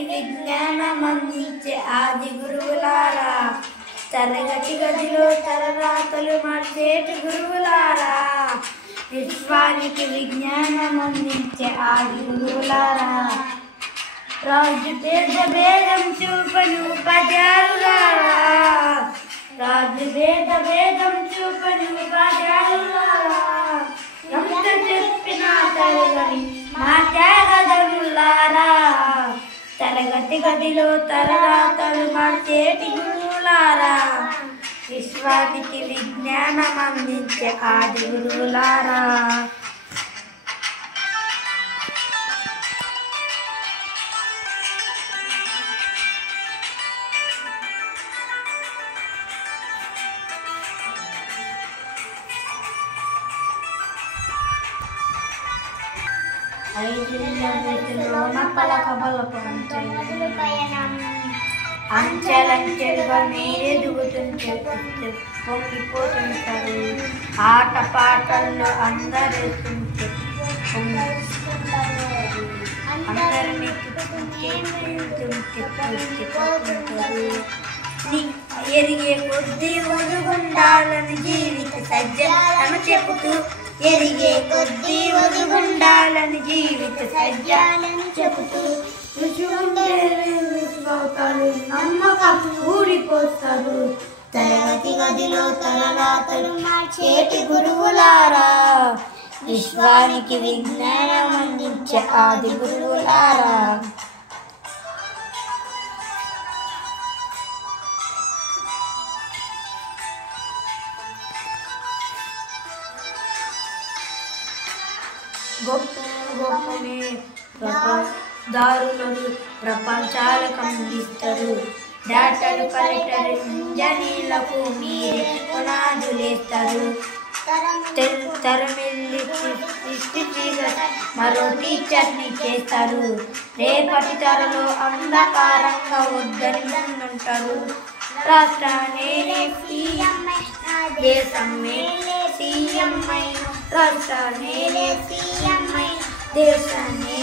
విశ్వానికి విజ్ఞానం అందించే ఆది గురువులారా, తరగతి గదిలో తలరాతలు మార్చేటి గురువులారా, విశ్వానికి విజ్ఞానం అందించే ఆది గురువులారా, రాజు పేద భేదం చూపని ఉపాధ్యాయులారా, రాజు భేద భేదం చూపని ఉపాధ్యాయులారా, ఎంత చెప్పినా తరగని మా త్యాగదనులారా, తరగతి గదిలో తలరాతలు మార్చేటి గురువులారా, విశ్వానికి విజ్ఞానం అందించే ఆది గురువులారా. అంచెలంచెలుగా మీరెదుగుతుంటే పొంగిపోతుంటారు, ఆట పాటల్లో అందరేస్తుంటే అందరినీ ఎరిగే కొద్దీ ఒదుగుండాలని జీవిత సజ్జలను చెబుతూ, ఎరిగే కొద్దీ ఒదుగుండాలని జీవిత సజ్జలను చెబుతూ, రుచుండేవుతారు నమ్మకం ఊడిపోతారు, తరగతి గదిలో తలరాతలు మార్చేటి గురువులారా, విశ్వానికి విజ్ఞానం అందించే ఆది గురువులారా. గొప్ప గొప్పనే దారులను ప్రపంచాలకు అందిస్తారు, డాక్టరు కలెక్టర్ ఇంజనీర్లకు మీరే పునాదులేస్తారు, తరమెల్లి మరో టీచర్ని చేస్తారు, రేపటి తరలో అంధకారంగా వద్దని ముందుంటారు, రాష్ట్రాన్ని దేశమే సీఎంఐ, రాష్ట్రాన్ని దేశాన్ని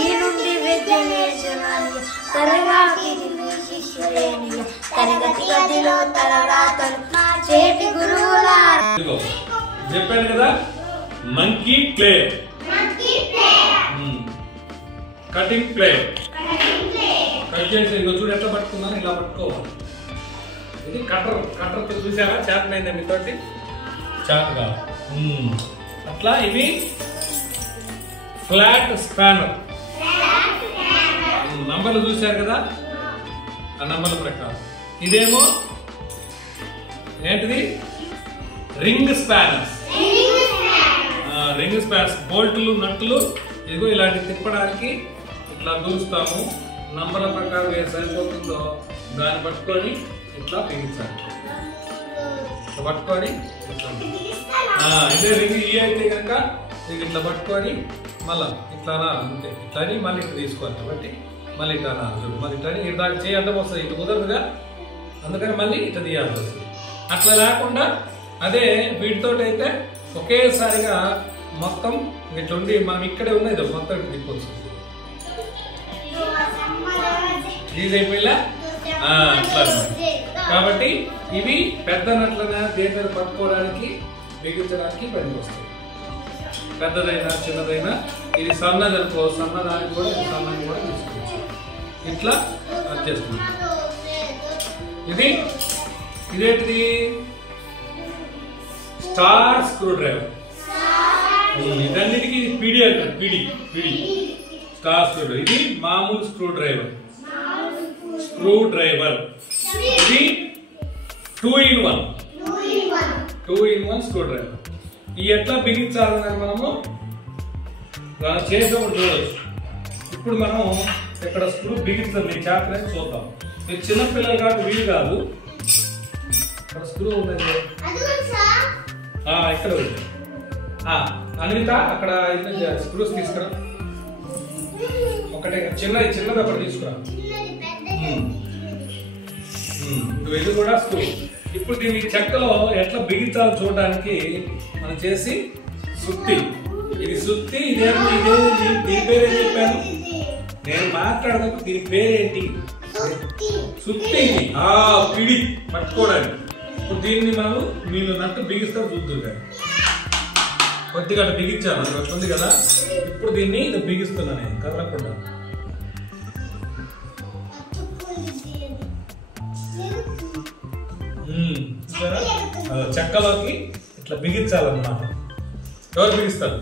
ఈ నుండి విద్యనేర్చనాలి, తరగతి తరగతి గదిలో తలరాతలు మార్చేటి గురువులారా. చెప్పాను కదా, monkey play, cutting play. Cut చేసి చూడు ఎట్లా పట్టుకున్నాను, ఇలా పట్టుకోవాలి. ఇది కట్టర్తో చూసారా, చేతనైందా మీతోటి? చేతగా అట్లా. ఇవి ఫ్లాట్ స్పానర్, నంబర్లు చూశారు కదా, ఆ నంబర్ల ప్రకారం. ఇదేమో ఏంటిది, రింగ్ స్పానర్స్. రింగ్ స్పానర్స్ బోల్ట్లు నట్లు ఇదిగో ఇలాంటి తిప్పడానికి ఇట్లా దూస్తాము. నంబర్ల ప్రకారం ఏ సరిపోతుందో దాన్ని పట్టుకొని ఇట్లా బిగించాలి. పట్టుకొని ఇదే రింగ్ ఈ అయితే కనుక ఇది ఇట్లా పట్టుకొని మళ్ళా ఇట్లా అంతే, ఇట్లా మళ్ళీ ఇట్లా తీసుకోవాలి. కాబట్టి మళ్ళీ ఇట్లా మళ్ళీ ఇట్లా ఇట్లా చేయడం వస్తుంది, ఇటు కుదరదుగా, అందుకని మళ్ళీ ఇట్లా తీయాల్సి వస్తుంది. అట్లా లేకుండా అదే వీటితో అయితే ఒకేసారిగా మొత్తం ఇట్లా ఉండి మనం ఇక్కడే ఉన్నది మొత్తం ఇట్లా తిప్పొచ్చు. ఈజీ అయిపోయిలా అట్లా. కాబట్టి ఇవి పెద్ద నట్లన దేని పట్టుకోవడానికి బిగించడానికి పనికి వస్తాయి. పెద్దదైనా చిన్నదైనా, ఇది సన్నది అనుకో, సన్నదానికి కూడా సన్నది కూడా తీసుకోవచ్చు. ఇట్లా అడ్జస్ట్. ఇదేంటిది, స్టార్ స్క్రూ డ్రైవర్. ఇదన్నిటికీ పిడి అంటారు, పిడి స్టార్ స్క్రూ డ్రైవర్. ఇది మామూలు స్క్రూ డ్రైవర్. ఇది 2-in-1 స్క్రూ డ్రైవర్. ఈ ఎట్లా బిగించాలని మనము చేసేప్పుడు చూడవచ్చు. ఇప్పుడు మనం ఇక్కడ స్క్రూ బిగించాలి, నేను చేతనే చూద్దాం. మీరు చిన్నపిల్లలు కాబట్టి వీలు కాదు. ఇక్కడ స్క్రూ ఉన్నది, ఇక్కడ అనిత అక్కడ స్క్రూస్ తీసుకురా. ఒకటే చిన్నది ఒకటి తీసుకురా. ఇది కూడా స్క్రూ. ఇప్పుడు దీన్ని చెక్కలో ఎట్లా బిగించాలో చూడడానికి మనం చేసి సుత్తి. ఇది సుత్తి. దీని పేరు ఏం చెప్పాను, నేను మాట్లాడదాం దీని పేరేంటి? సుత్తి. పిడి పట్టుకోవడానికి. ఇప్పుడు దీన్ని మనం మీరు నట్టు బిగిస్తాం చూద్దాం కానీ కొద్దిగా బిగించాను, అది వస్తుంది కదా. ఇప్పుడు దీన్ని బిగిస్తున్నా నేను కదలకుండా. చెక్కలోకి ఇట్లా బిగించాలన్నమాట. ఎవరు బిగిస్తారు?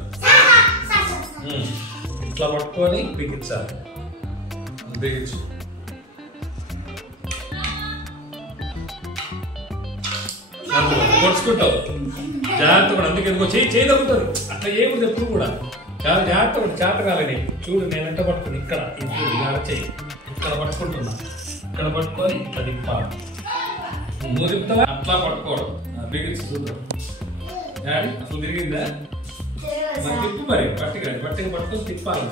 ఇట్లా పట్టుకొని బిగించాలి. బిగించు. పొడుచుకుంటావు జాగ్రత్త కూడా. అందుకే చేయి తగ్గుతుంది. అట్లా ఏముంది ఎప్పుడు కూడా చాలా జాగ్రత్త చేత కాలని. చూడు నేను ఎంత పట్టుకుని ఇక్కడ ఇప్పుడు ఇలా చేయి ఇక్కడ పట్టుకుంటున్నా. ఇక్కడ పట్టుకొని ఇట్లా తిప్పాలి. నువ్వు తిప్పుతావా? అట్లా పట్టుకోవడం. బిగించి చూద్దాం. డాడీ అసలు తిరిగిందా? మరి తిప్పు. మరి పట్టిగా పట్టుకొని తిప్పాలి.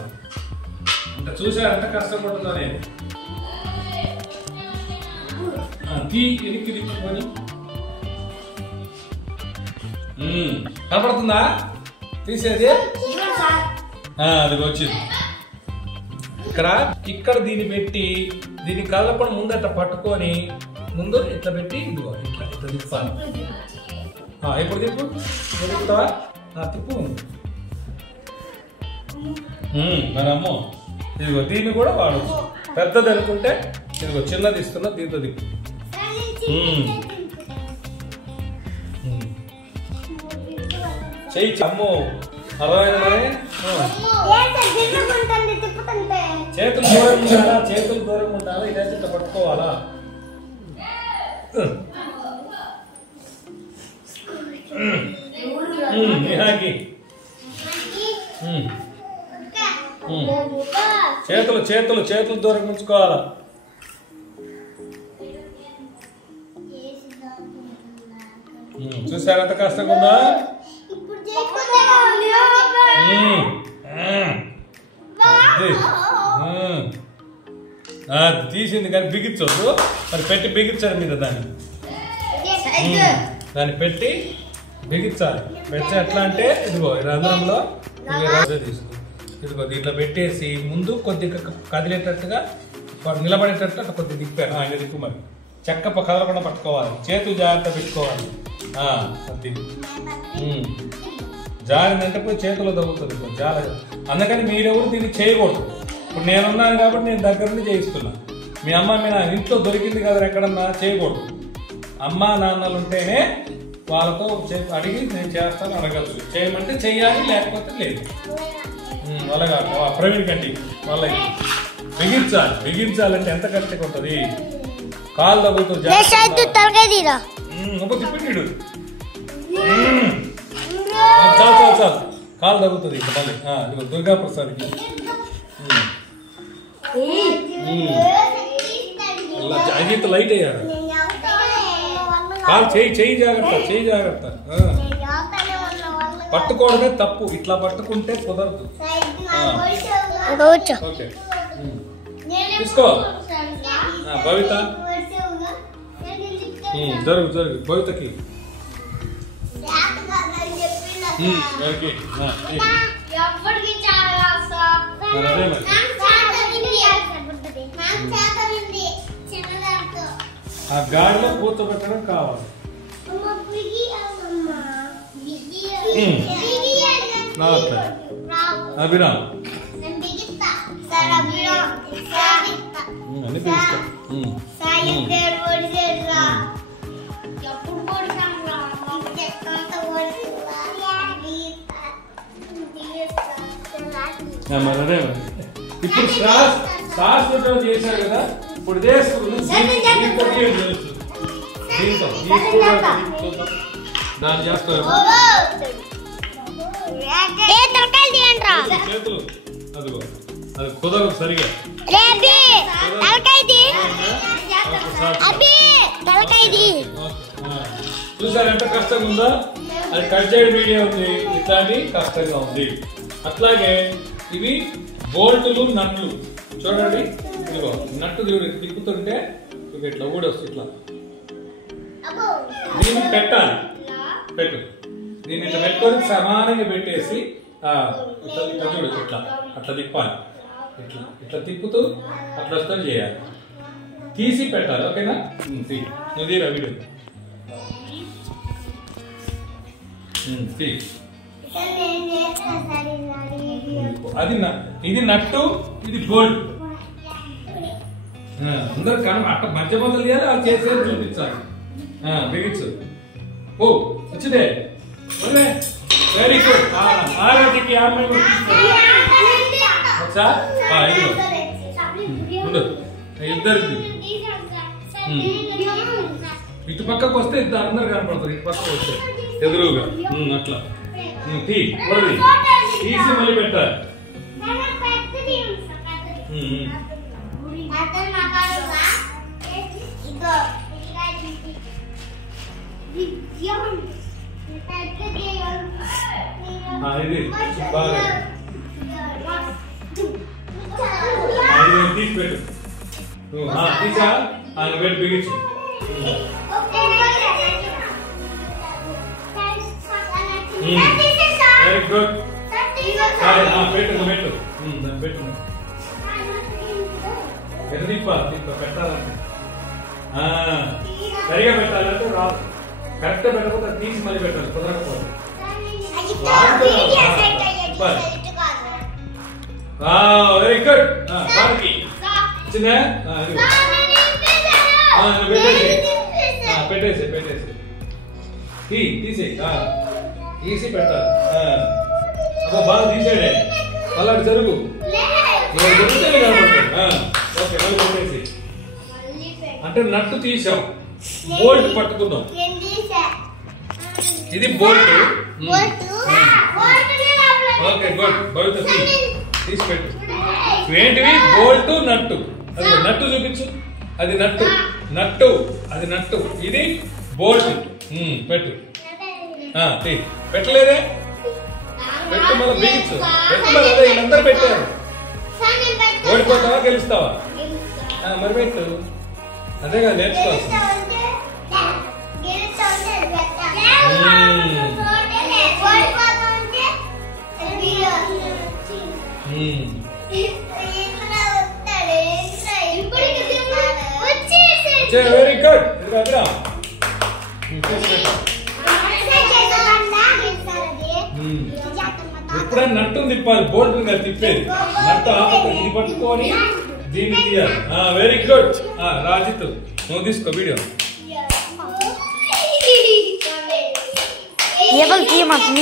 అంత చూసా ఎంత కష్టం పడుతుందో నేను. ఎనికి తిప్పుకొని కనపడుతుందా తీసేది? అది వచ్చింది. ఇక్కడ దీన్ని పెట్టి దీన్ని కలపడం ముందు అట్లా పట్టుకొని ముందు ఇట్లా పెట్టి ఇదిగో ఇట్లా ఇట్లా తిప్పాలి. ఇప్పుడు తిప్పు. తిప్పుతావా? తిప్పు. మరి అమ్మో ఇదిగో దీన్ని కూడా వాడచ్చు. పెద్దది అనుకుంటే ఇదిగో చిన్నది ఇస్తున్నా, దీంతో తిప్పు. చెయ్యి. అమ్మో అర్థమైందనే. చేతులు దూరం ఉండాలా? చేతులు దూరం ఉండాలా? ఇదైతే ఇట్లా పట్టుకోవాలా? చేతులు చేతులు చేతులు దూరం ఉంచుకోవాలా? చూసారు ఎంత కష్టంగా ఉందా? తీసింది కానీ బిగించొద్దు. మరి పెట్టి బిగించాలి మీద దాన్ని పెట్టి బిగించాలి. పెట్టి ఎట్లా అంటే ఇదిగో రంధ్రంలో తీసుకో. ఇదిగో దీంట్లో పెట్టేసి ముందు కొద్దిగా కదిలేటట్టుగా నిలబడేటట్టు అట్లా కొద్దిగా తిప్పాను. ఆయన దిక్కు మరి చెక్క కదలకుండా పట్టుకోవాలి. చేతులు జాగ్రత్త పెట్టుకోవాలి. అది జారిందంటే పోయి చేతిలో తగ్గుతుంది చాలా. అందుకని మీరెవరు దీన్ని చేయకూడదు. ఇప్పుడు నేనున్నాను కాబట్టి నేను దగ్గర నుండి చేయిస్తున్నా. మీ అమ్మ మీ నా ఇంట్లో దొరికింది కదా ఎక్కడన్నా చేయకూడదు. అమ్మ నాన్నలు ఉంటేనే వాళ్ళతో అడిగి నేను చేస్తాను అడగచ్చు. చేయమంటే చెయ్యాలి, లేకపోతే లేదు. అలాగా ప్రవీణ్ కంటి వాళ్ళకి బిగించాలంటే ఎంత కష్టంగా ఉంటుంది. కాలు తగ్గుతుంది. తిప్పిడు చాలు కాలు తగ్గుతుంది. ఇంకా మళ్ళీ దుర్గా ప్రసాద్కి అజిత్ లైట్ అయ్యాడు. కాలు చేయి జాగ్రత్త. పట్టుకోవడమే తప్పు. ఇట్లా పట్టుకుంటే కుదరదు. ఓకే తీసుకో భవిత. జరుగు భవితకి. ఆ గాడిలో పూత పెట్టడం కావాలి. అభిరామ్ అన్ని తీసుకో. ఇప్పుడు శాస్త్రం చేశారు కదా. ఇప్పుడు దాన్ని చేస్తారు చేతులు. అదిగో అది కుదరదు సరిగా. చూసారు ఎంత కష్టంగా ఉందో? అది కట్ చేయడం మీడియా ఉంది, ఇట్లాంటి కష్టంగా ఉంది. అట్లాగే ఇవి బోల్టులు నట్లు చూడండి. ఇదిగో నట్టు తిప్పుతుంటే ఇట్లా ఊడొస్తుంది. ఇట్లా దీన్ని పెట్టాలి. దీన్ని ఇట్లా పెట్టుకొని సమానంగా పెట్టేసి చూడు ఇట్లా అట్లా తిప్పాలి. ఇట్లా ఇట్లా తిప్పుతూ అట్లా వస్తుంది చేయాలి. తీసి పెట్టాలి. ఓకేనా? నువ్వు వీడియో అది ఇది నట్టు, ఇది బోల్ట్. అందరు కానీ అట్ట మధ్య మొదలు తీయాలి, అది చేసేది చూపించాలి. బిగించు. ఓ వచ్చిందే. Very good. ఆరాటికి వచ్చా? ఇద్దరికి ఇటు పక్కకు వస్తే ఇద్దరు అందరు కనపడతారు. ఇటు పక్కకు వస్తే ఎదురుగా అట్లా తీసి మళ్ళీ పెట్టాలి. ఇది బాగా తీసి పెట్టు. తీసా పెట్టి బిగించు. Very good. పెట్టు పెట్టు పెట్టు. తిప్ప పెట్టాలంటే సరిగా పెట్టాలంటే రాదు. కరెక్ట్ పెట్టకపోతే తీసి మళ్ళీ పెట్టాలి. కుదరకపోతే వెరీ గుడ్. పెట్టేసి పెట్టేసి తీసి పెట్టాలి. అబ్బా బాగా తీసేడే. అలాంటి జరుగు. ఓకే పెట్టేసి అంటే నట్టు తీసాం, బోల్ట్ పట్టుకుందాం. ఇది బోల్ట్. Okay good. బోల్ట్ తీసి పెట్టు. ఏంటివి? బోల్ట్, నట్టు. అది నట్టు చూపించు. అది నట్టు, నట్టు అది నట్టు. ఇది బోల్ట్. పెట్టు. పెట్టలేదే? పెట్టు మళ్ళీ బిగించు. పెట్టు మరి. అదే వీళ్ళందరూ పెట్టారు. ఓడిపోతావా గెలుస్తావా? మరి పెట్టు. అదే కదా నేర్చుకోవాలి. Very good. ఎప్పుడైనా నట్టు తిప్పాలి, బోల్ట్ తిప్పేది. నట్టు ఆపదు. ఇది పట్టుకొని దీన్ని తీయాలి. Very good. రాజిత్ నువ్వు తీసుకో వీడియో.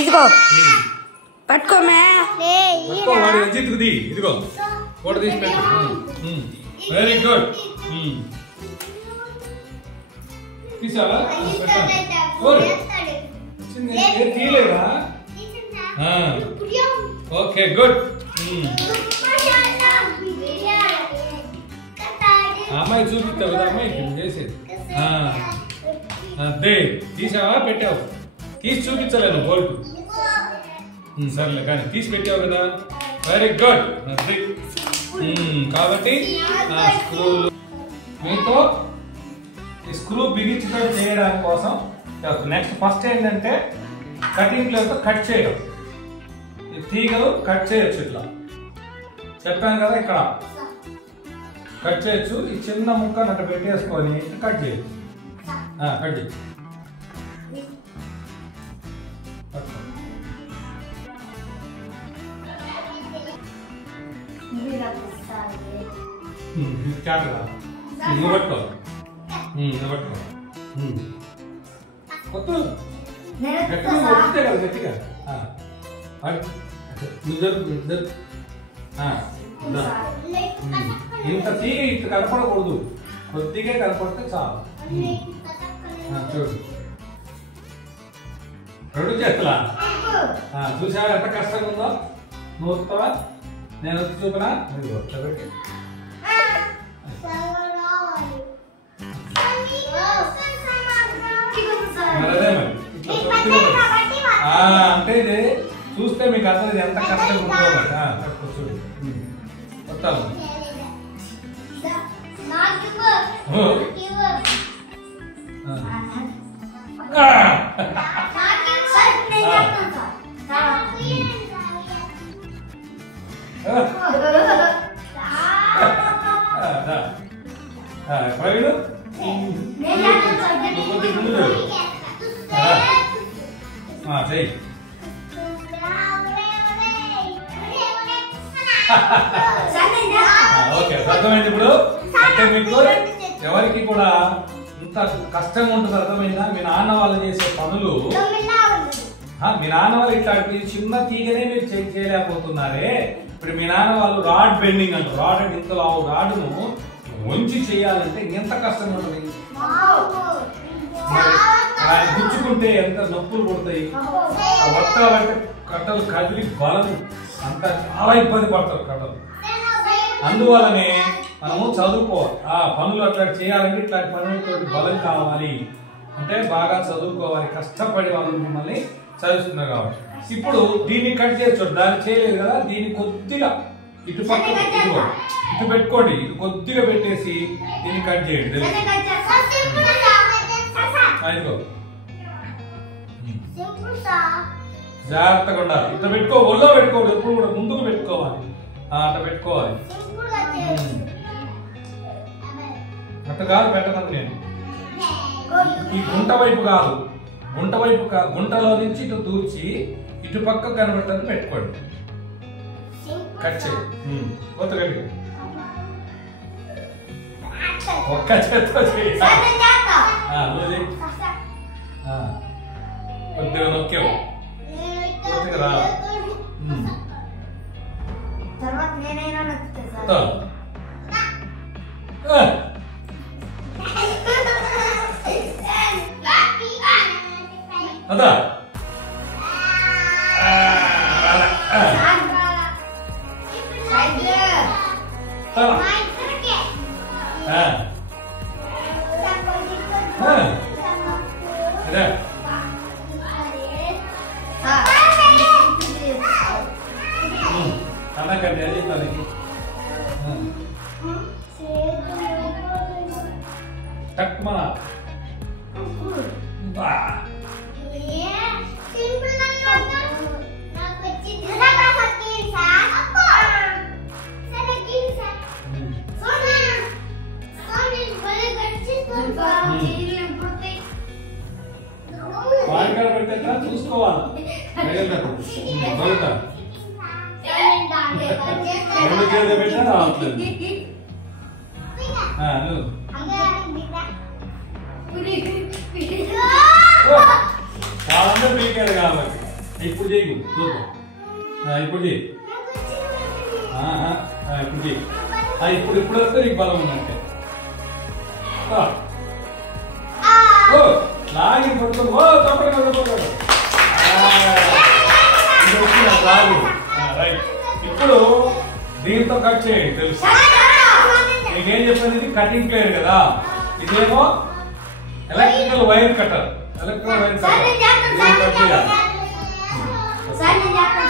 ఇదిగో పట్టుకోమే. రంజిత్ ది ఇదిగో ఫోటో తీసి పెట్టు. Very good. తీసావా? తీయలేదా? Okay good. అమ్మాయి చూపిస్తావు కదా అమ్మాయి చేసేది. అదే తీసావా? పెట్టావు. తీసి చూపించలేను బోల్ట్. సర్లే కానీ తీసి పెట్టావు కదా. Very good. కాబట్టి స్క్రూలు మీతో ఈ స్క్రూ బిగించుకొని చేయడానికి కోసం నెక్స్ట్ ఫస్ట్ ఏంటంటే కటింగ్ ప్లేస్తో కట్ చేయడం. ఈ తీగలు కట్ చేయొచ్చు. ఇట్లా చెప్పాను కదా, ఇక్కడ కట్ చేయొచ్చు. ఈ చిన్న ముక్కను అట్లా పెట్టేసుకొని కట్ చేయొచ్చు. కట్ చేయొచ్చు. పట్టుకో పట్టుకో. గట్టిగా కదా గట్టిగా. ఇంత తీగ ఇంత కనపడకూడదు, కొద్దిగా కనపడితే చాలు. చూడు రెండు చేతులా చూసావా ఎంత కష్టంగా ఉందో? నువ్వు వస్తావా? నేను వచ్చి చూపనా? అంటే ఇది చూస్తే మీకు అసలు ఎంత కష్టం ఉందో. చూడు వస్తావు. ముందు చెయ్యి. ఓకే, అర్థమైంది ఇప్పుడు. అంటే మీకు ఎవరికి కూడా ఇంత కష్టంగా ఉంటుంది, అర్థమైందా? మీ నాన్న వాళ్ళు చేసే పనులు, మీ నాన్న వాళ్ళు ఇట్లాంటి చిన్న తీగనే మీరు చేయలేకపోతున్నారే. ఇప్పుడు మీ నాన్న వాళ్ళు రాడ్ బెండింగ్ అంటారు. రాడ్ అంటే ఇంత రాడును వంచి చేయాలంటే ఎంత కష్టం ఉంటుంది. గుచ్చుకుంటే ఎంత నొప్పులు పడతాయి. వత్తాలంటే కట్టలు కదిలి బలం అంతా చాలా ఇబ్బంది పడతారు కట్టలు. అందువల్లనే మనము చదువుకోవాలి. ఆ పనులు అట్లా చేయాలంటే ఇట్లాంటి పనులతో బలం కావాలి అంటే బాగా చదువుకోవాలి. కష్టపడి వాళ్ళు మిమ్మల్ని చదువుతున్నారు కాబట్టి. ఇప్పుడు దీన్ని కట్ చేయొచ్చు, దాన్ని చేయలేదు కదా, దీన్ని కొద్దిగా ఇటు పక్క ఇటు పెట్టుకోండి. ఇటు కొద్దిగా పెట్టేసి దీన్ని కట్ చేయండి. తెలుసు జాగ్రత్తగా ఉండాలి. ఇట్లా పెట్టుకో, ఒళ్ళో పెట్టుకోవాలి. ఎప్పుడు కూడా ముందుకు పెట్టుకోవాలి. అట్లా పెట్టుకోవాలి. అట్లా కాదు పెట్టమని నేను. ఈ గుంట వైపు కాదు, గుంటలో నుంచి ఇటు దూర్చి ఇటు పక్క కనబడుతుంది పెట్టుకోండి. కట్ చేయి. కొత్త కలిగి ఒక్క చేత్తో చేయి. కొద్దిగా నొక్కావు, కొద్దిగా రా. అదా అన్నకండి అది తనకి టక్మా వాడికాడ పెడితే చూసుకోవాలి. రెండు చేతులు పెట్టినా రావట్లేదు. వాళ్ళందరూ పీకారు కాబట్టి ఇప్పుడు చేయకు, చూద్దాం. ఇప్పుడు చేయి, ఇప్పుడు చేయి. ఇప్పుడు వస్తే నీకు బలం ఉన్నట్టే. లాగి పడుతుంది. ఇప్పుడు దీంతో కట్ చేయండి. తెలుసు నీకేం చెప్పింది, ఇది కటింగ్ ప్లేయర్ కదా, ఇదేమో electrical wire cutter. Electrical wire cutter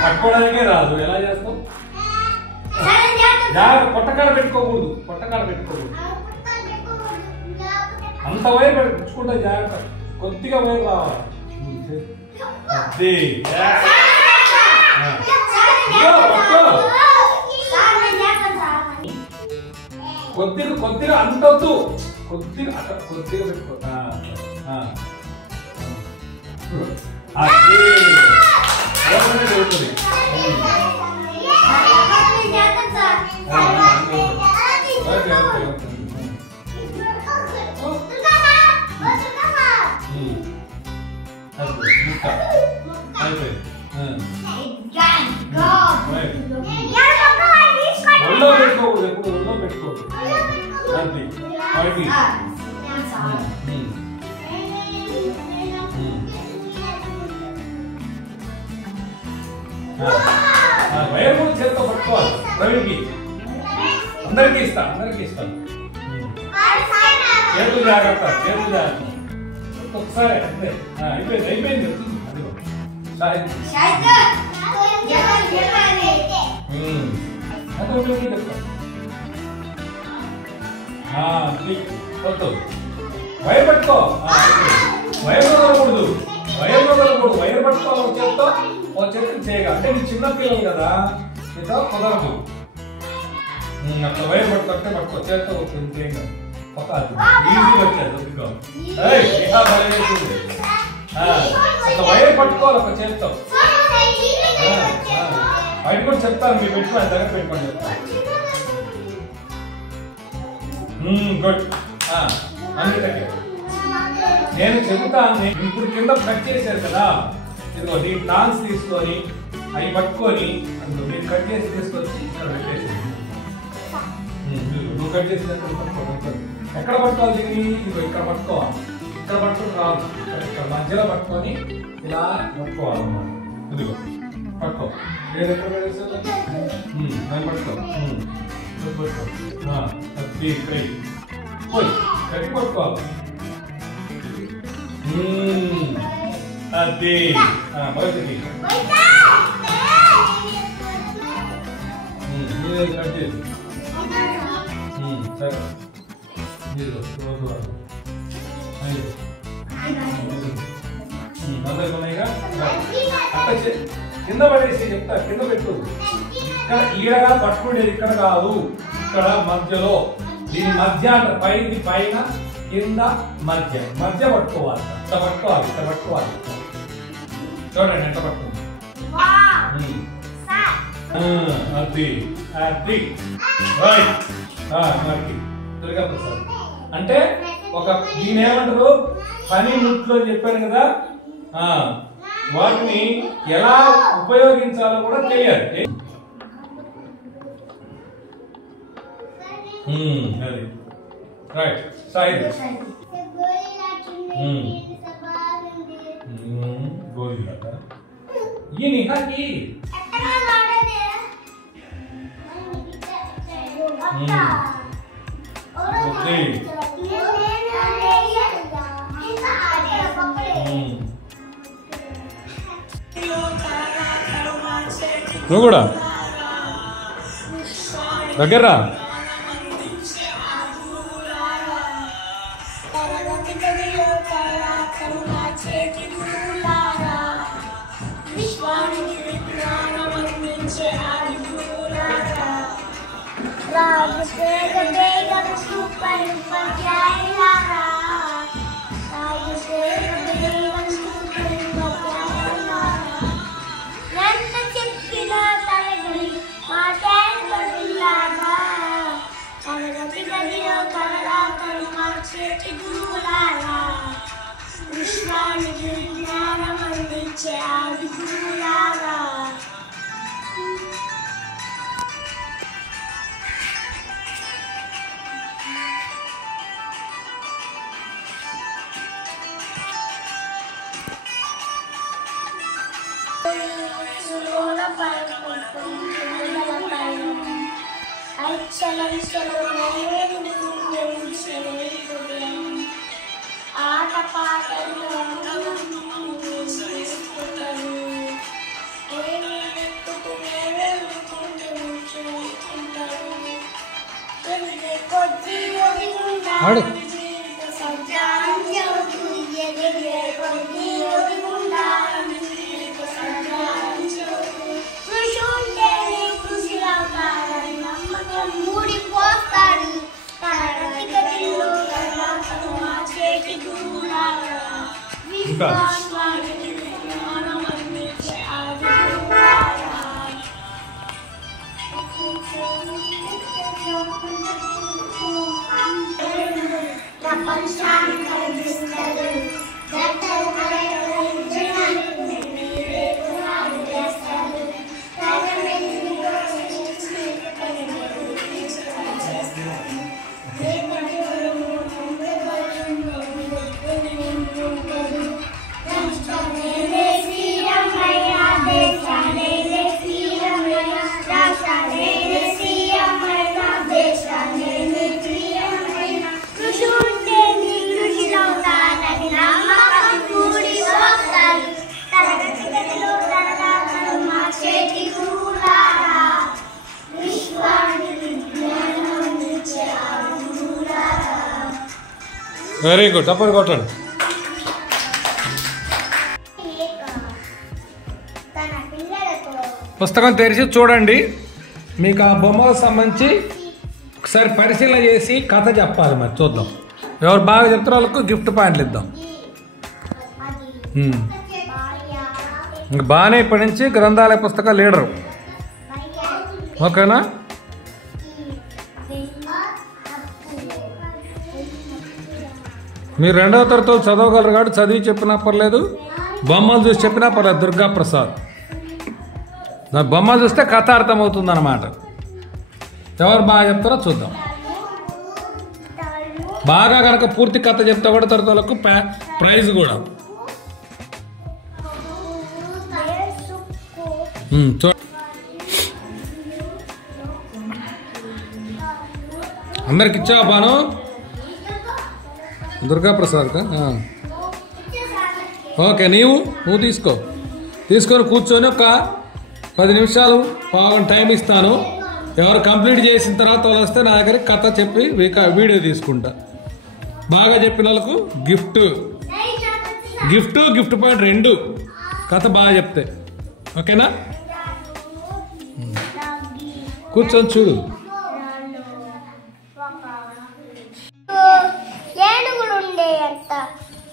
కట్టుకోవడానికే రాదు. ఎలా చేస్తాం? జాగ్రత్త, పొట్టకాడ పెట్టుకోకూడదు. అంత వైర్ పెట్టుకుంటే జాగ్రత్త, కొద్దిగా వైర్ రావాలి. కొద్దిగా అంటొద్దు, కొద్దిగా పెట్టుకో. జరుగుతుంది. ఒళ్ళో పెట్టుకోకూడదు, ఎప్పుడు ఒళ్ళో పెట్టుకోకూడదు. వైర్ కూడా చేత్తో పట్టుకోవాలి. ప్రవీణ్కి అందరికీ ఇస్తాను. చేతులు జాగ్రత్త. ఒకసారి అంతే. అయిపోయింది. వైర్ పట్టుకో. వైర్ వదలకూడదు. వైర్ పట్టుకోవాలి. చేత్తో చేయగా అంటే నీ చిన్న పిల్లలు కదా, మీతో కుదరదు. అట్లా వైర్ పట్టుకో. చేత్తో ఈజీగా వచ్చేది. పట్టుకోవాలి ఒక చేతితో. బయట కూడా చెప్తాను, మీరు పెట్టుకోండి, దగ్గర పెట్టుకోండి చెప్తాను. గుడ్. అందుకని నేను చెబుతాను. ఇప్పుడు కింద కట్ చేశారు కదా, ఇదిగో దీని టాన్స్ తీసుకొని అవి పట్టుకొని మీరు కట్ చేసి తీసుకొచ్చి ఇక్కడ పెట్టేసి నువ్వు కట్ చేసి ఎక్కడ పట్టుకోవాలి దీన్ని? ఇదిగో ఇక్కడ పట్టుకోవాలి. ఇక్కడ పట్టుకుని రాదు, ఇక్కడ మధ్యలో పట్టుకొని ఇలా పట్టుకోవాలన్నమాట. ఇదిగో పట్టుకో, నేను ఎక్కడ పెట్టేసి పట్టుకో పట్టుకో పోయి కట్టి పట్టుకోవాలి. అది బయటికి కట్ చేసి సరే కింద పడేసి చెప్తా, కింద పెట్టు. ఇక్కడ ఈడగా పట్టుకునేది ఇక్కడ కాదు, ఇక్కడ మధ్యలో. దీని మధ్య పైది పైన, కింద మధ్య, మధ్య పట్టుకోవాలి. ఇట్లా పట్టుకోవాలి, ఇట్లా పట్టుకోవాలి. చూడండి ఎట్లా పట్టుకుంది. అది అది రైట్. దుర్గా ప్రసాద్ అంటే ఒక దీని ఏమంటారు, పని ముట్లు అని చెప్పాను కదా, వాటిని ఎలా ఉపయోగించాలో కూడా తెలియాలి. అది రైట్. సైడ్ గోళీలాట ఈ నిహాకి నువ్వు కూడా దగ్గర ఆడు ఇంకా వెరీ గుడ్. అప్పుడు కొట్టండి. పుస్తకం తెరిచి చూడండి. మీకు ఆ బొమ్మలకు సంబంధించి ఒకసారి పరిశీలన చేసి కథ చెప్పాలి. మరి చూద్దాం, ఎవరు బాగా చెప్తారో వాళ్ళకు గిఫ్ట్ పాయింట్లు ఇద్దాం. ఇంక బాగానే ఇప్పటి నుంచి గ్రంథాలయ పుస్తక లీడరు. ఓకేనా? మీరు 2వ తరగతి చదవగలరు కాబట్టి చదివి చెప్పినా పర్లేదు, బొమ్మలు చూసి చెప్పినా పర్లేదు. దుర్గా ప్రసాద్ బొమ్మలు చూస్తే కథ అర్థమవుతుంది అన్నమాట. ఎవరు బాగా చెప్తారో చూద్దాం. బాగా కనుక పూర్తి కథ చెప్తే కూడా తరగతులకు ప్రైజ్ కూడా. అందరికి ఇచ్చావా బాను? దుర్గా ప్రసాద్ ఓకే, నువ్వు తీసుకొని కూర్చొని ఒక 10 నిమిషాలు పావుగంట టైం ఇస్తాను. ఎవరు కంప్లీట్ చేసిన తర్వాత వాళ్ళు వస్తే నా దగ్గరికి కథ చెప్పి వీడియో తీసుకుంటా. బాగా చెప్పిన వాళ్ళకు గిఫ్ట్ పాయింట్ 2 కథ బాగా చెప్తే. ఓకేనా? కూర్చొని చూడు. ఏనుగులు ఉండేయంట.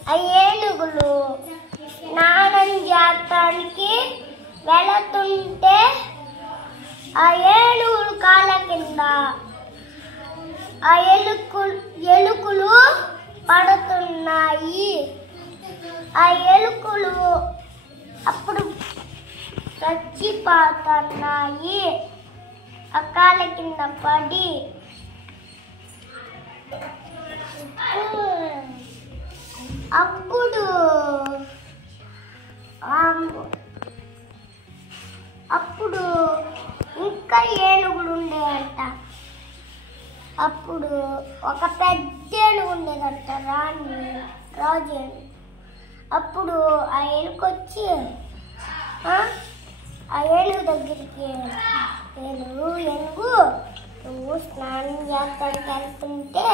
ఆ ఏనుగులు స్నానం చేయడానికి వెళుతుంటే ఆ ఏనుగులు కాళ్ళ కింద ఆ ఎలుకలు పడుతున్నాయి. ఆ ఎలుకలు అప్పుడు చచ్చిపోతున్నాయి ఆ కాళ్ళ కింద పడి. అప్పుడు ఇంకా ఏనుగులు ఉండేయంట. అప్పుడు ఒక పెద్ద ఏనుగు ఉండేదంట, రాజు. అప్పుడు ఆ ఏనుకొచ్చి ఆ ఏనుగు దగ్గరికి, ఏనుగు నువ్వు స్నానం చేస్తానికి వెళ్తుంటే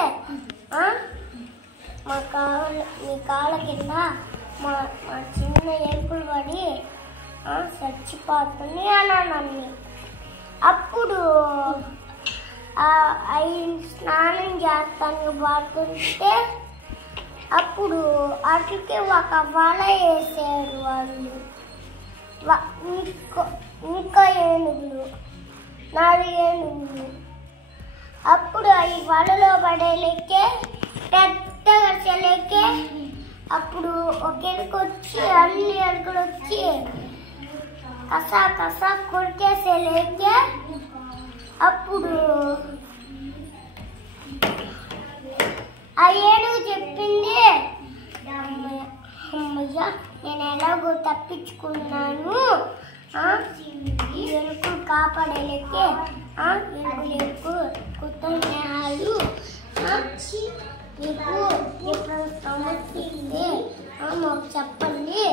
మీ కాళ్ళ కింద మా చిన్న ఎలుకలు పడి చచ్చిపోతుంది అని. అప్పుడు స్నానం చేస్తానికి పోతుంటే అప్పుడు అట్లకి ఒక వల వేసారు వాళ్ళు. ఇంకా ఏనుగులు 4 ఏనుగులు. అప్పుడు ఈ వలలో పడేలేకే పెద్దగా చెలేకే అప్పుడు ఒక ఎలుకొచ్చి అన్ని ఎలుకలు వచ్చి కసా కొట్టేసేలేకే అప్పుడు ఆ ఏనుగు చెప్పింది, అమ్మయ్య నేను ఎలాగో తప్పించుకున్నాను, ఎలుకలు కాపాడేలేకే ఎలుకు కృతజ్ఞతలు, మీకు ఎప్పుడు సమస్య మాకు చెప్పండి,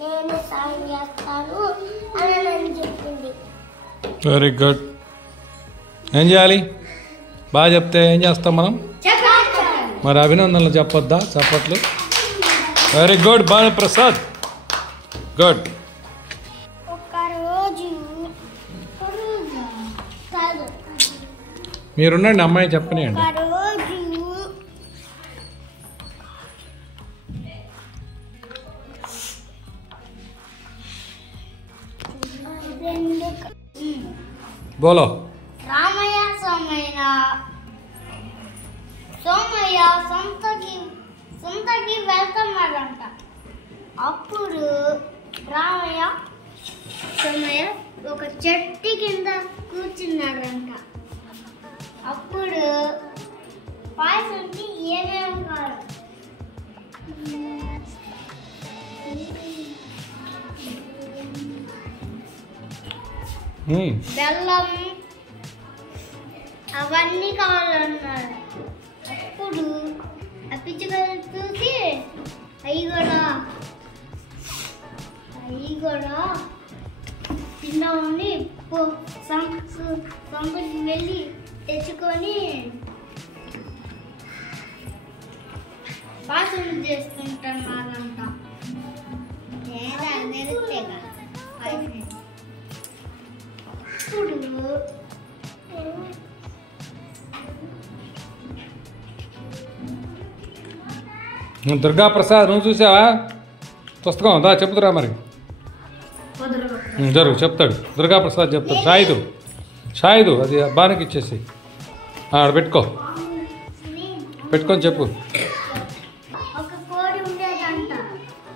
నేను సాయం చేస్తాను అని చెప్పింది. Very good. ఏం చేయాలి? బాగా చెప్తే ఏం చేస్తాం మనం? మరి అభినందనలు చెప్పొద్దా? చప్పట్లు. Very good Bhanu Prasad, good. మీరుండండి, అమ్మాయి చెప్పనియండి. బోలో. రామయ్య సోమయ్య సొంతకి వెళ్తున్నాడంట. అప్పుడు రామయ్య సోమయ్య ఒక చెట్టు కింద కూర్చున్నాడంట. అప్పుడు పాయసంకి ఏమేమి కాదు, బెల్లం అవన్నీ కావాలన్నారు. అప్పుడు ఆ పిచ్చుకలు చూసి అవి కూడా తిన్నామని సంపకి వెళ్ళి తెచ్చుకొని పాసం చేసుకుంటున్నారంట. దుర్గా ప్రసాద్, నువ్వు చూసావా పుస్తకం? దా చెప్పుతురా మరి. జరుగు చెప్తాడు, దుర్గాప్రసాద్ చెప్తాడు. షాయిదు అది బానికి ఇచ్చేసి ఆడ పెట్టుకొని చెప్పు. ఒక కోడి ఉండేదంట.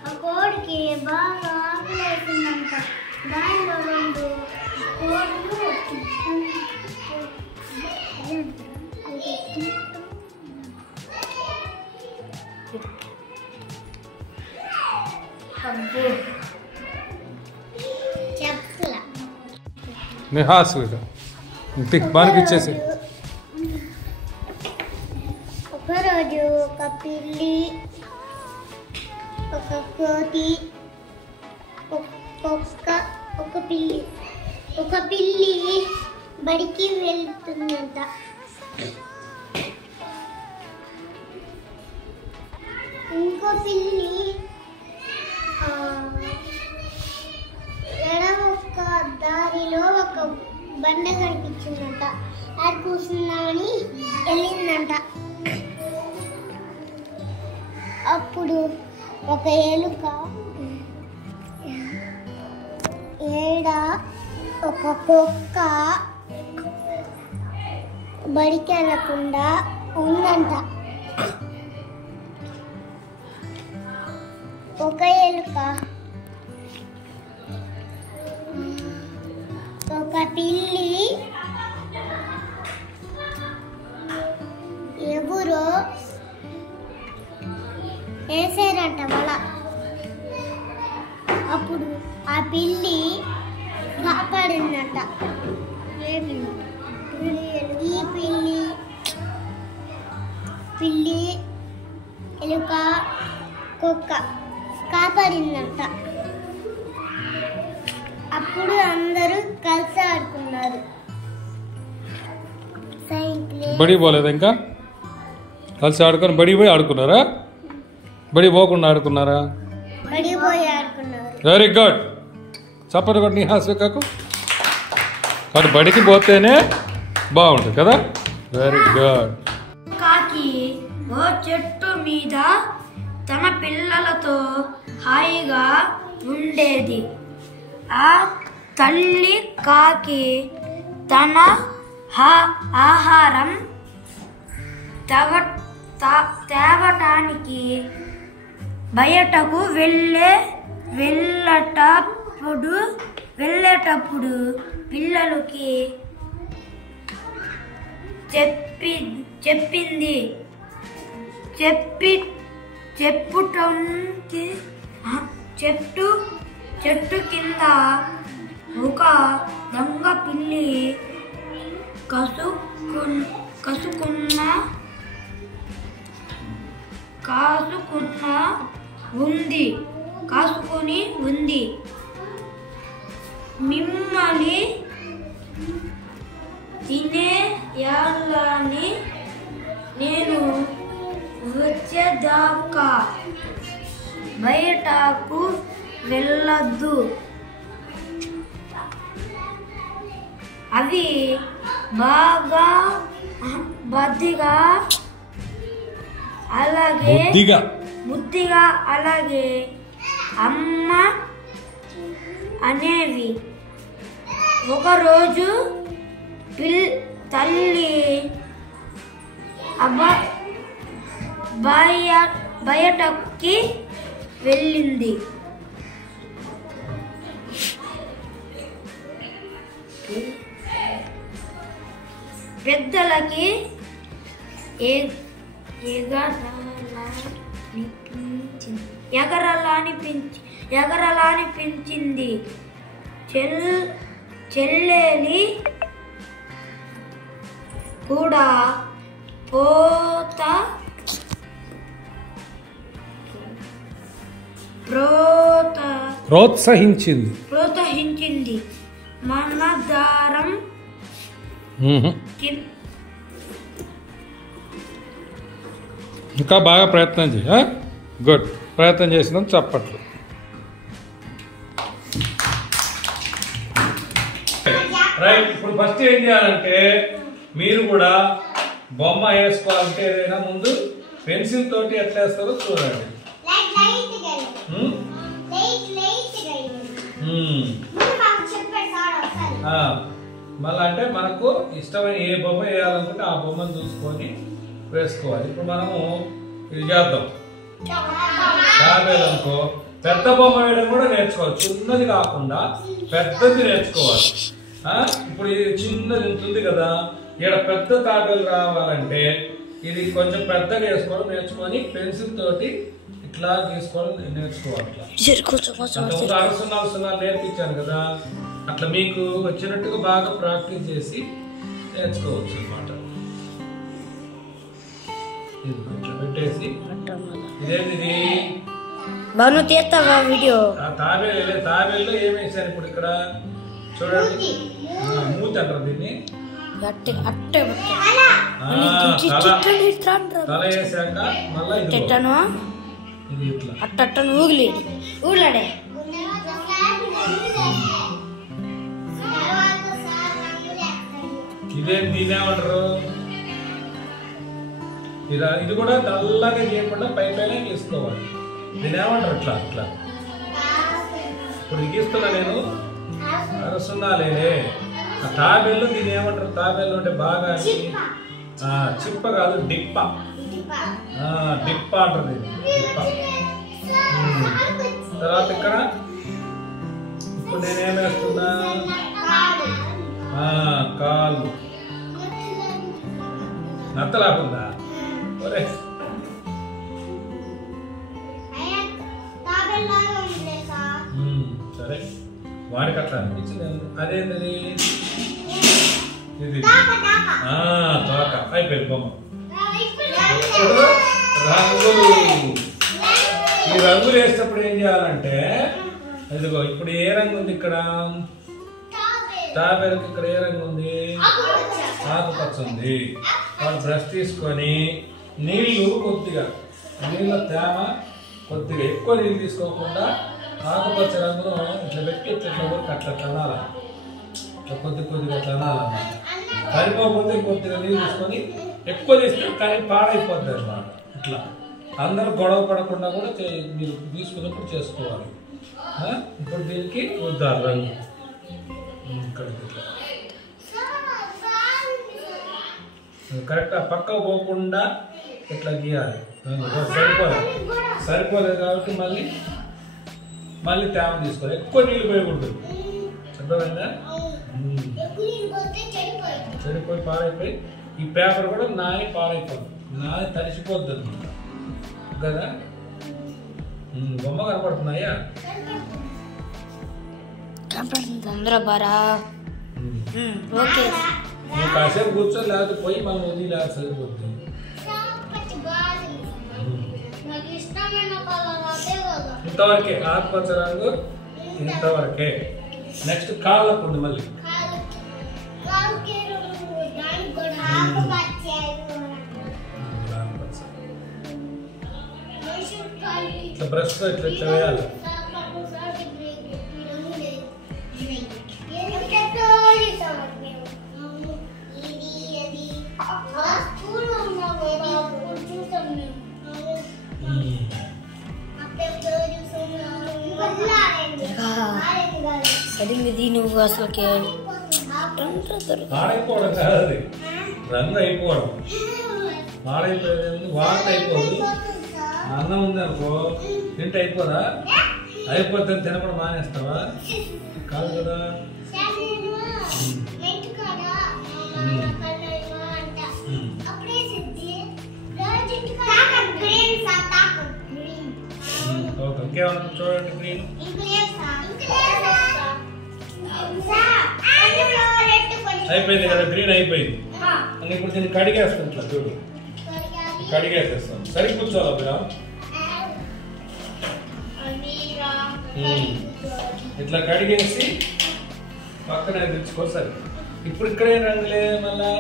ఆ కోడికి బాగా ఆకలి అవుతుందంట. దానిలో 2 కోళ్ళు చెప్పలా బానికి ఇచ్చేసి. ఒకరోజు ఒక పిల్లి, ఒక కోతి, ఒక పిల్లి బడికి వెళ్తుందంట. ఇంకో పిల్లి ఒక దారిలో ఒక బండ కనిపించిందంట. అది కూర్చుందామని వెళ్ళిందంట. అప్పుడు ఒక ఎలుక ఒక కుక్క బడికి వెళ్ళకుండా ఉందంట. ఒక ఎలుక ఒక పిల్లి ఎవరో వేసారంట వల. అప్పుడు ఆ పిల్లి కాపాడిందంట. ఈ పిల్లి ఎలుక కుక్క కాపాడిందంట. అప్పుడు అందరూ కలిసి ఆడుకున్నారు. బడి పోలేదు ఇంకా, కలిసి ఆడుకొని బడి పోయి ఆడుకున్నారా? బడి పోకుండా ఆడుకున్నారా? బడి పోయి ఆడుకున్నారు. Very good. చప్పటి కూడా నీ హాస్యకు కాబట్టి బడికి పోతేనే బాగుంటుంది కదా. Very good. కాకి ఓ చెట్టు మీద తన పిల్లలతో హాయిగా ఉండేది. ఆ తల్లి కాకి తన ఆహారం తేవటానికి బయటకు వెళ్ళేటప్పుడు పిల్లలకి చెప్పింది. చెప్పుటానికి చెట్టు కింద ఒక దొంగ పిల్లి కాసుకొని ఉంది. మిమ్మల్ని తినేయాలని నేను వచ్చేదాకా బయటకు వెళ్ళొద్దు. అవి బాగా బుద్ధిగా అలాగే అమ్మ అనేవి. ఒకరోజు తల్లి బయటకి వెళ్ళింది. పెద్దలకి ఎగరాలనిపించింది. చెల్లెలి కూడా ప్రోత్సహించింది. మన దారం ఇంకా బాగా ప్రయత్నం చేయ. గుడ్. ప్రయత్నం చేసినందుకు చప్పట్లు. రైట్. ఇప్పుడు ఫస్ట్ ఏం చేయాలంటే మీరు కూడా బొమ్మ వేసుకోవాలంటే ఏదైనా ముందు పెన్సిల్ తోటి ఎట్లా వేస్తారో చూడండి. లైట్ మళ్ళీ అంటే మనకు ఇష్టమైన ఏ బొమ్మ వేయాలనుకుంటే ఆ బొమ్మను చూసుకొని వేసుకోవాలి. ఇప్పుడు మనము ఇది చేద్దాం. తాబేలు అనుకో, పెద్ద బొమ్మ వేయడం కూడా నేర్చుకోవాలి. చిన్నది కాకుండా పెద్దది నేర్చుకోవాలి. ఇప్పుడు ఇది చిన్నది ఉంటుంది కదా, ఇక్కడ పెద్ద తాబేలు రావాలంటే ఇది కొంచెం పెద్దగా వేసుకోవడం నేర్చుకొని పెన్సిల్ తోటి ఇట్లా గీసుకోవడం నేర్చుకోవాలి. అరసున్నాలు నేర్పించాను కదా, అట్లా మీకు వచ్చినట్టుగా బాగా ప్రాక్టీస్ చేసి నేర్చుకోవచ్చు అన్నమాట. ఇట్లా పెట్టేసి ఇదేంటిది వీడియో తాబేల్లో ఏం వేసారు ఇప్పుడు ఇక్కడ చూడండి. మూతి అంటారు దీన్ని. తల వేసాక మళ్ళీ ఇది ఇట్లా ఊళ్ళడే దీనేమంటారు, ఇది కూడా నల్లగా చేయకుండా పై పైన గీసుకోవాలి. దీనేమంటారు ఇట్లా ఇట్లా. ఇప్పుడు గీస్తున్నా నేను అరుస్తున్నాలే. ఆ తాబేళ్ళు దీని ఏమంటారు, తాబేళ్ళు అంటే బాగా చిప్ప కాదు డిప్ప. డిప్ప అంటారు దీన్ని, డిప్ప. తర్వాత ఇక్కడ ఇప్పుడు నేనేం వేస్తున్నా, కాళ్ళు నత్తలాకుందా. సరే వాడికి అట్లా అనిపించింది. అదేంటది, ఇది తోక. అయిపోయింది బొమ్మ. రంగులు, ఈ రంగులు వేసేటప్పుడు ఏం చేయాలంటే, ఇదిగో ఇప్పుడు ఏ రంగు ఉంది ఇక్కడ, తాబేలుకి ఇక్కడ ఏ రంగు ఉంది, ఆకుపచ్చ ఉంది. వాడు బ్రష్ తీసుకొని నీళ్లు కొద్దిగా, నీళ్ళ తేమ కొద్దిగా ఎక్కువ నీళ్ళు తీసుకోకుండా ఆకుపచ్చ రంగును ఇట్లా పెట్టి ఇట్లా అట్లా తనాలి. ఇట్లా కొద్దిగా తనాలన్నమాట. సరిపోకపోతే కొద్దిగా నీళ్ళు తీసుకొని, ఎక్కువ తీస్తే కానీ పాడైపోద్ది అన్నమాట. ఇట్లా అందరూ గొడవ పడకుండా కూడా మీరు తీసుకున్నప్పుడు చేసుకోవాలి. ఇప్పుడు దీనికి ఉద్దారు రంగు కరెక్ట్ పక్కకు పోకుండా ఇట్లా గీయాలి. సరిపోలేదు కాబట్టి మళ్ళీ తేమ తీసుకోవాలి. ఎక్కువ నీళ్ళు పోయకూడదు. అర్థమైందా? చెడిపోయి పాడైపోయి ఈ పేపర్ కూడా నాని పాడైపోతుంది, నాని తడిసిపోద్ది అనమాట కదా. బొమ్మ కనపడుతున్నాయా? నువ్వు కాసేపు కూర్చో, లేకపోతే పోయి మనం వదిలి లేక సరిపోతుంది. ఇంతవరకే ఆకుపచ్చ రంగు, ఇంతవరకే. నెక్స్ట్ కాళ్ళకు ఉంది మళ్ళీ. ఇట్లా బ్రష్ తో ఇట్లా ఇట్లా వేయాలి. నువ్వు అసలు పాడైపోవడం కాదు, అది రంగు అయిపోవడం. పాడైపోయేది వాటర్ అయిపోదు. అన్నం ఉంది అనుకో, తింటే అయిపోదా? అయిపోతే తినకుండా మానేస్తావా? కాదు కదా. ఇంకేమన్నా చూడండి. గ్రీన్ అయిపోయింది కదా, గ్రీన్ అయిపోయింది. ఇప్పుడు దీన్ని కడిగేస్తాం. ఇట్లా చూడు, కడిగేసేస్తాం. సరి కూర్చోవాలి అబ్బా. ఇట్లా కడిగేసి పక్కన తెచ్చుకోసారి. ఇప్పుడు ఇక్కడ ఏం రంగులే మళ్ళా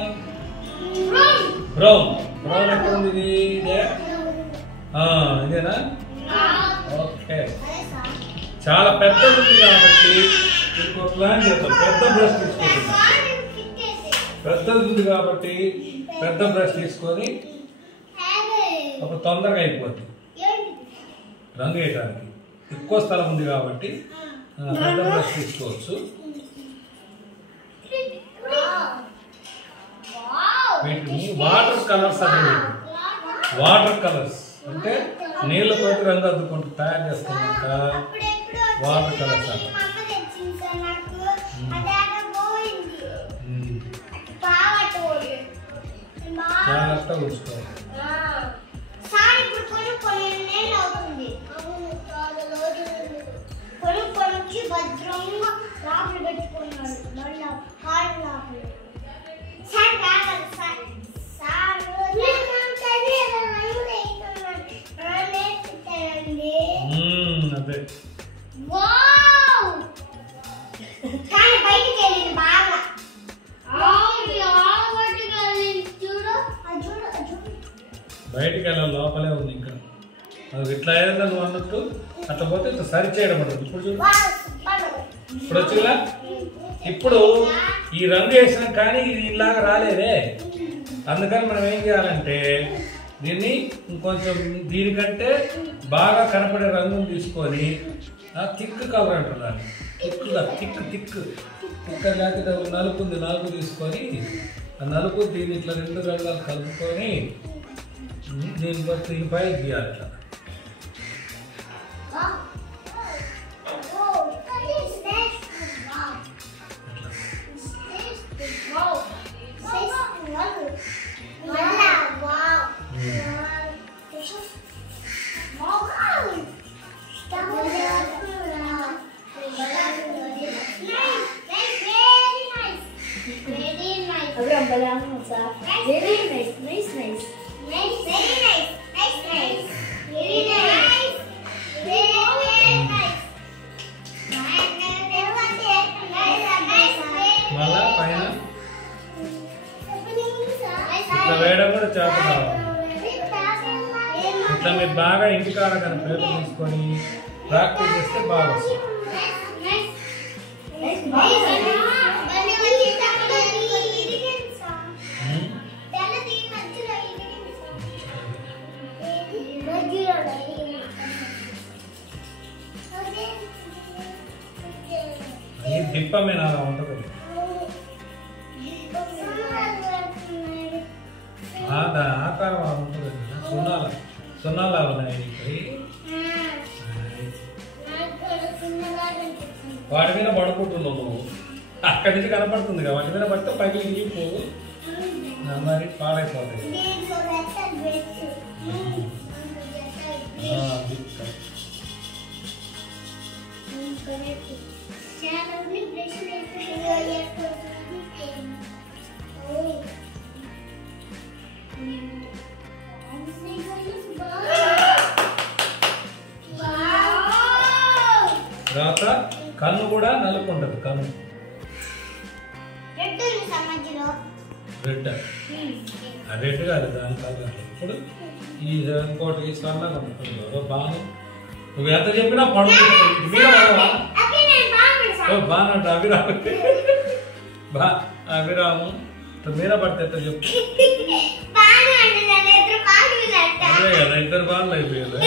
బ్రౌన్. బ్రౌన్ ఎక్కడ ఉంది? ఇది ఇదేనా? ఓకే. చాలా పెద్దది ఉంది కాబట్టి ఇంకో ప్లాన్ చేద్దాం. పెద్ద బ్రష్ తీసుకుంటున్నాం. పెద్దది ఉంది కాబట్టి పెద్ద బ్రష్ తీసుకొని అప్పుడు తొందరగా అయిపోద్ది రంగు వేయడానికి. ఎక్కువ స్థలం ఉంది కాబట్టి పెద్ద బ్రష్ తీసుకోవచ్చు. వీటిని వాటర్ కలర్స్ అంటే వాటర్ కలర్స్ అంటే నీళ్ళతోటి రంగు అద్దుకుంటూ తయారు చేస్తామంట వాటర్ కలర్స్ అంటే జాగ్రత్తగా ఉంచుకోవాలి. భద్రంగా లోపల పెట్టుకున్నాడు అదే బయటికి వెళ్ళింది బాగా బయటికి వెళ్ళాలి లోపలే ఉంది ఇంకా అది ఇట్లా అయ్యిందా నువ్వు అన్నట్టు అట్లా పోతే ఇట్లా సరి చేయడం ఉంటుంది. ఇప్పుడు చూడు ఇప్పుడు వచ్చిందా ఇప్పుడు ఈ రంగు వేసినా కానీ ఇది ఇలాగా రాలేదే. అందుకని మనం ఏం చేయాలంటే దీన్ని ఇంకొంచెం దీనికంటే బాగా కనపడే రంగును తీసుకొని థిక్ కలర్ అంటున్నాను థిక్గా థిక్ లేకపోతే నలుపు ఉంది నలుపు తీసుకొని ఆ నలుపు దీన్ని ఇట్లా రెండు రంగాలు కలుపుకొని దీనిపై గీయాలి ఇట్లా. మళ్ళా పైన ఇట్లా వేయడం కూడా చేస్తున్నారు. ఇట్లా మీరు బాగా ఇంటికాడ కానీ పేపర్ తీసుకొని ప్రాక్టీస్ చేస్తే బాగా వస్తుంది. దీపమైన అలా ఉంటుంది దాని ఆకారం అలా ఉంటుంది సున్నాలా ఉన్నాయి. వాటి మీద పడుకుంటున్నావు నువ్వు అక్కడి నుంచి కనపడుతుంది కదా వాటి మీద పడితే పైకి ఇరిగిపోవు మరి పాడైపోతాయి. తర్వాత కన్ను కూడా నలుపు ఉంటుంది. కన్ను రెడ్ రెడ్ కాదు దాని కలర్. ఇప్పుడు ఈ ఇంకోటి సన్నగా ఉంటుంది బాగా నువ్వు ఎంత చెప్పినా పడుతుంది మీద బాగా అభిరాము మీద పడితే ఎంత చెప్పు అదే కదా ఇద్దరు బాగా అయిపోయారు.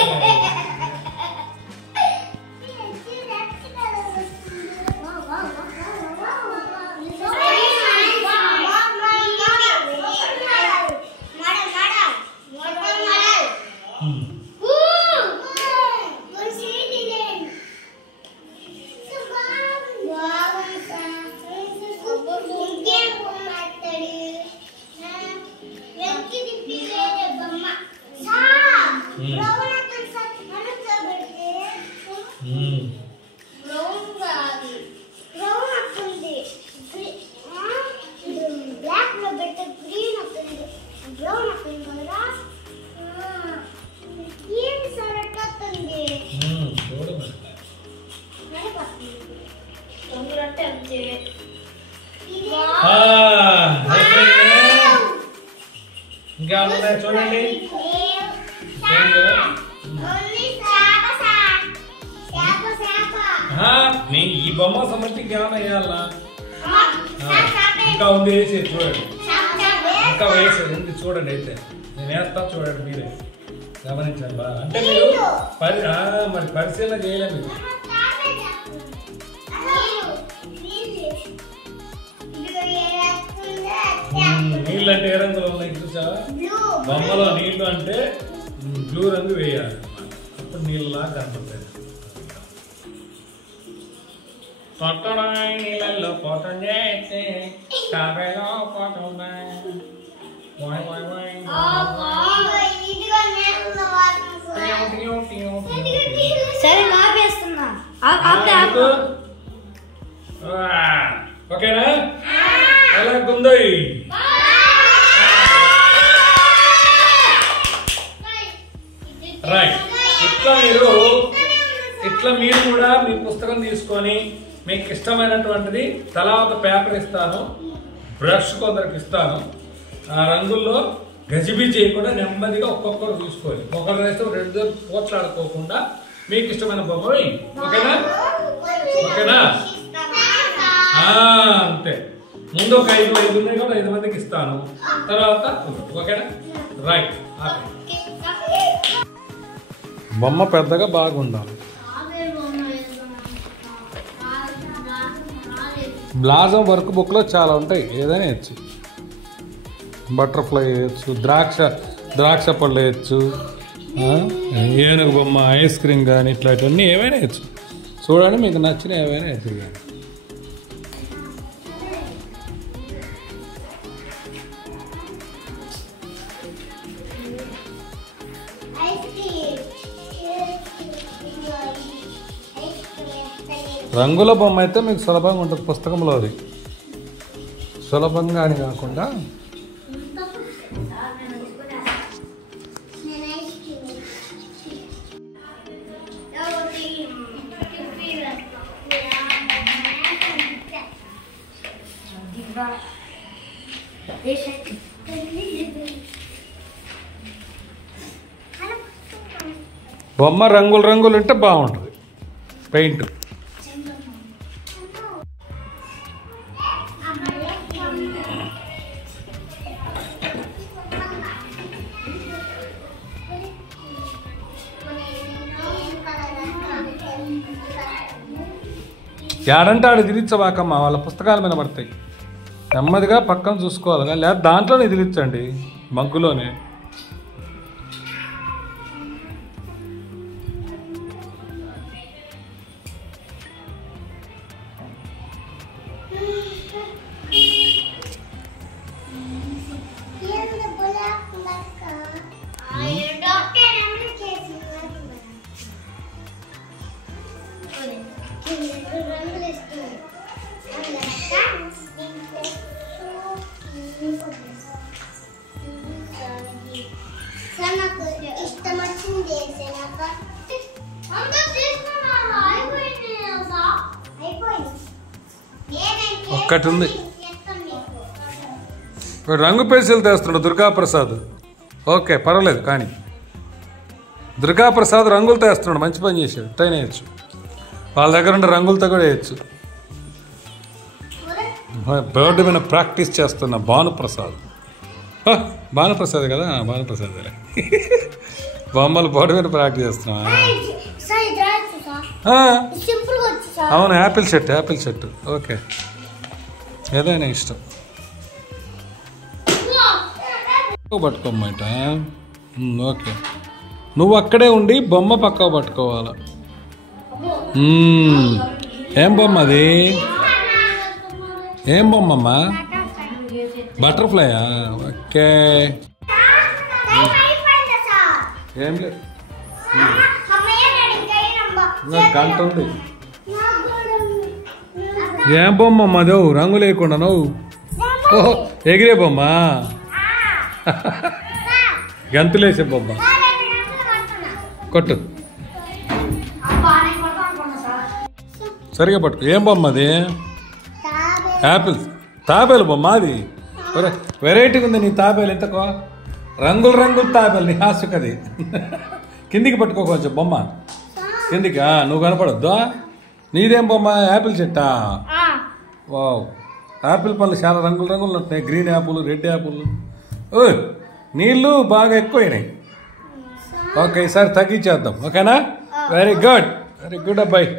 ఇంకా ఉన్నాయి చూడండి. ఈ బొమ్మ సమష్టి జ్ఞానం వేయాలా ఇంకా ఉంది వేసేది చూడండి. ఇంకా వేసేది ఉంది చూడండి. అయితే నేను వేస్తా చూడండి మీరే గమనించండి బాగా. అంటే మీరు మరి పరిశీలన చేయలే మీరు. నీళ్ళు అంటే ఏ రంగులో ఉన్నాయి చూసా? బొమ్మలో నీళ్లు అంటే బ్లూ రంగు వేయాలి అన్నమాట. అప్పుడు నీళ్ళలా కనపడలేదు. నీళ్ళల్లో పోతం చేస్తే తాబేలో పోతం. సరే ఆపేస్తున్నా. ఓకేనా? ఎలాగుందో రైట్. ఇట్లా మీరు కూడా మీ పుస్తకం తీసుకొని మీకు ఇష్టమైనటువంటిది తలా ఒక పేపర్ ఇస్తాను, బ్రష్ కొందరికి ఇస్తాను. ఆ రంగుల్లో గజిబి చేయకుండా నెమ్మదిగా ఒక్కొక్కరు తీసుకోవాలి. ఒకరు వేస్తే రెండు పోట్లాడుకోకుండా మీకు ఇష్టమైన బొమ్మ వేయండి. ఓకేనా? ఓకేనా? అంతే. ముందు ఒక 5 ఉన్నాయి కూడా 5 మందికి ఇస్తాను, తర్వాత ఓకేనా? రైట్. బొమ్మ పెద్దగా బాగుండాలి. బ్లాజం వర్క్ బుక్లో చాలా ఉంటాయి, ఏదైనా వేయచ్చు. బటర్ఫ్లై వేయచ్చు, ద్రాక్ష పళ్ళు వేయచ్చు, ఏనుగు బొమ్మ, ఐస్ క్రీమ్ కానీ ఇట్లాంటివన్నీ ఏవైనా వేయచ్చు. చూడండి మీకు నచ్చిన ఏవైనా వేయచ్చు. కానీ రంగుల బొమ్మ అయితే మీకు సులభంగా ఉంటుంది పుస్తకంలో. అది సులభంగా అని కాకుండా బొమ్మ రంగులు ఉంటే బాగుంటుంది. పెయింట్ ఏడంటే ఆడ తిరిగించవాకమ్మా, వాళ్ళ పుస్తకాల మీద పడతాయి. నెమ్మదిగా పక్కన చూసుకోవాలి, లేదా దాంట్లోనే తిరిగించండి, మగ్గులోనే. ఒక్కటి ఉంది, రంగు పెన్సిల్ తెస్తున్నాడు దుర్గాప్రసాద్. ఓకే పర్వాలేదు, కానీ దుర్గాప్రసాద్ రంగులు తెస్తున్నాడు, మంచి పని చేశాడు. ట్రైన్ వేయచ్చు, వాళ్ళ దగ్గర ఉండే రంగులతో కూడా వేయచ్చు. బోర్డు మీద ప్రాక్టీస్ చేస్తున్న భానుప్రసాద్. భానుప్రసాద్ కదా, భానుప్రసాద్ బొమ్మలు బోర్డు మీద ప్రాక్టీస్ చేస్తున్నా. అవును, యాపిల్ చెట్టు. ఓకే, ఏదైనా ఇష్టం పట్టుకోమాట. ఓకే, నువ్వు అక్కడే ఉండి బొమ్మ పక్క పట్టుకోవాలి. ఏం బొమ్మ అది? ఏం బొమ్మమ్మా? బటర్ఫ్లైయా? ఓకే, ఏం లేదు, గంట ఉంది. ఏం బొమ్మ అదో? రంగు లేకుండా నువ్వు? ఓహో, ఎగిరే బొమ్మ, గంతులేసే బొమ్మ. కొట్టు, సరిగా పట్టుకో. ఏం బొమ్మ అది? యాపిల్, తాబేలు బొమ్మ అది. వెరైటీగా ఉంది నీ తాబేలు. ఎంతకో రంగులు తాబేలు నీ హాసుకది. కిందికి పట్టుకో కొంచెం బొమ్మ, కిందికి. నువ్వు కనపడొద్దు. నీదేం బొమ్మ? యాపిల్ చెట్టా? వావ్, యాపిల్ పళ్ళు చాలా రంగులు ఉంటాయి. Green Apple, red Apple. నీళ్ళు బాగా ఎక్కువైనాయి. ఓకే, ఈసారి తగ్గించేద్దాం. ఓకేనా? వెరీ గుడ్ అబ్బాయి.